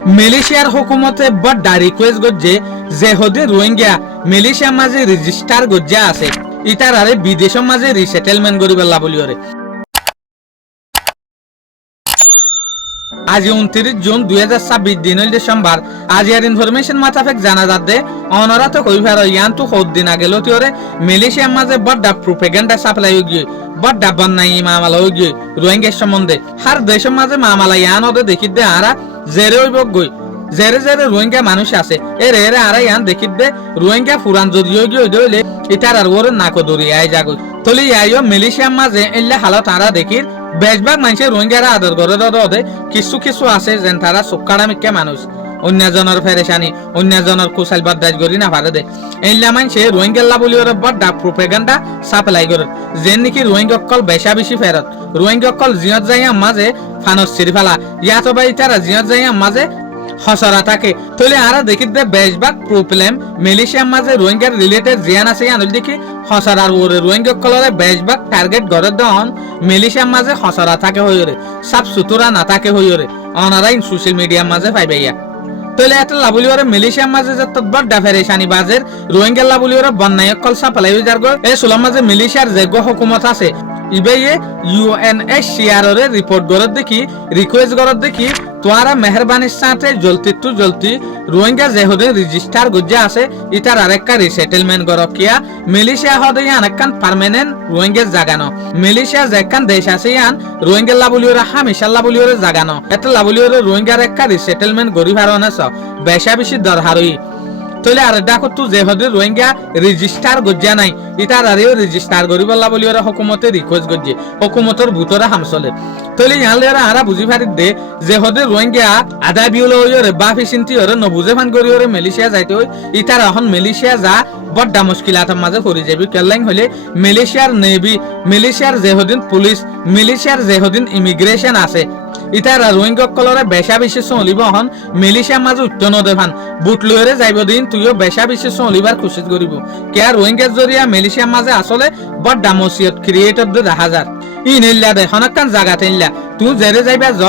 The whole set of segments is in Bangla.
মালয়েশিয়ার হুকুমতে বড় রিকোয়েস্ট করছে যে হদে রোহিঙ্গা মালয়েশিয়ার মাঝে রেজিস্টার গজ্জা আছে ইটার আরে বিদেশের মাঝে রিসেটেলমেন্ট করিবেলা বলিওরে। আজ 29 জুন 2026 দিন হইল সোমবার। আজ ইয়ার ইনফরমেশন মাতাফেক জানা যাচ্ছে অনরাত কইভার ইয়ান তো কত দিন আগে লতিওরে মালয়েশিয়ার মাঝে বড় প্রোপাগান্ডা সাপ্লাই হই গিয়ে বড় বন্যাই মামলা হই গিয়ে রোহিঙ্গা সম্বন্ধে হার দেশের মাঝে মামলা ইয়ান ওদের দেখিতে আরা জেরে হইব গই জেরে জেরে রোহিঙ্গা মানুষ আছে এর এর আরা ইয়ান দেখিতে রোহিঙ্গা ফুরান যদি গিয়ে হইলে ইটার আর ওর নাকো দরি আই যাগো তলি আইও মালয়েশিয়ার মাঝে এল্লা হালত আরা দেখির বেশভাগ মানুষের রোহিঙ্গারা আদর করে দে কিছু কিছু আছে যেন তারা সুকারামিকা মানুষ অন্যজনের ফেরেশানি অন্যজনের কুশল বরদাস্ত করি না পারে দে এইলা মানুষে রোহিঙ্গাল্লা বলি ওর বড় প্রোপাগান্ডা সাপ্লাই করে যেন নাকি রোহিঙ্গা কল বেশা বেশি ফেরত রোহিঙ্গা কল জিয়ত যাইয়া মাঝে ফানস চিরি ফেলা ইয়াতো বাই তারা জিয়ত যাইয়া মাঝে হসরা থাকে তলে আরা দেখি দে বেশভাগ প্রবলেম মালয়েশিয়ার মাঝে রোহিঙ্গার রিলেটেড জিয়ান আছে আনল দেখি হসরার ওরে রোহিঙ্গা কলরে বেশভাগ টার্গেট করে দহন মালয়েশিয়ার মাঝে হসরা থাকে হইরে সাফ সুতরা না থাকে হইরে অনলাইন সোশ্যাল মিডিয়ার মাঝে পাইবাইয়া তলে এত লাবুলিওরে মালয়েশিয়ার মাঝে যে তৎবর ডাফেরেশানি বাজের রোহিঙ্গা লাবুলিওরে বন্যায় কল সাপ্লাই হই যারগো এ সুলাম মাঝে মালয়েশিয়ার যে হুকুমত আছে ইবেয়ে UNHCR রে রিপোর্ট গরত দেখি রিকোয়েস্ট গরত দেখি তোয়ারা মেহরবানির সাথে জলতি রোহিঙ্গা যেহদে রেজিস্টার গজ্জা আছে ইটার আরেকটা রিসেটেলমেন্ট গরক কিয়া মালয়েশিয়া হদে আনেকান পার্মানেন্ট রোহিঙ্গা জাগানো মালয়েশিয়া যেকান দেশ আছে ইয়ান রোহিঙ্গা লাবুলিওরে হামেশা লাবুলিওরে জাগানো এত লাবুলিওরে রোহিঙ্গার একটা রিসেটেলমেন্ট গরি ভারনেছ বেশা বেশি দরহারই তলে আর ডাকো তু যে হদে রোহিঙ্গা রেজিস্টার গজ্জা নাই ইটার আরেও রেজিস্টার গরিবল্লা বলি ওরা হুকুমতে রিকোয়েস্ট গজ্জে হুকুমতর ভূতরা হামসলে তলে ইয়ালেরা আরা বুঝি পারি দে যে হদে রোহিঙ্গা আদা বিউল হইরে বাফি চিন্তি হরে নবুজে ফান করি হরে মালয়েশিয়া যাইতে হই ইটার এখন মালয়েশিয়া যা বড় মুশকিলাতের মাঝে পড়ে যাবি কেলাইন হলে মালয়েশিয়ার নেভি মালয়েশিয়ার যেহদিন পুলিশ মালয়েশিয়ার যেহদিন ইমিগ্রেশন আছে ইতারা রোহিঙ্গা কলরে বেশা বেশি চলিব হন মালয়েশিয়ার মাঝে উত্তন দেভান বুট লইরে যাইব দিন তুইও বেশা বেশি চলিবার খুশি করিব কে রোহিঙ্গার জরিয়া মালয়েশিয়ার মাঝে আসলে বড় ডামসিয়ত ক্রিয়েটর দে দেখা যার ই নেল্লা দে হনকান জায়গা তেল্লা তুই জেরে যাইবা য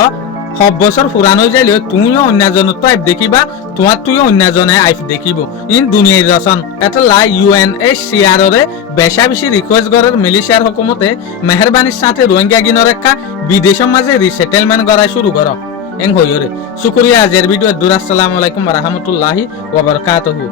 সব বছর ফুরান হয়ে যাইলে তুইও অন্যজনের তো আইফ দেখিবা তোমার তুইও অন্যজনে আইফ দেখিব ইন দুনিয়ার রচন এটা লাই UNHCR রে বেশা বেশি রিকোয়েস্ট করার মালয়েশিয়ার হুকুমতে মেহরবানির সাথে রোহিঙ্গা গিনর একটা বিদেশের মাঝে রিসেটেলমেন্ট করা শুরু করো এং হইরে শুকরিয়া আজের ভিডিও আসসালামু আলাইকুম ওয়া রাহমাতুল্লাহি ওয়া বারাকাতুহু।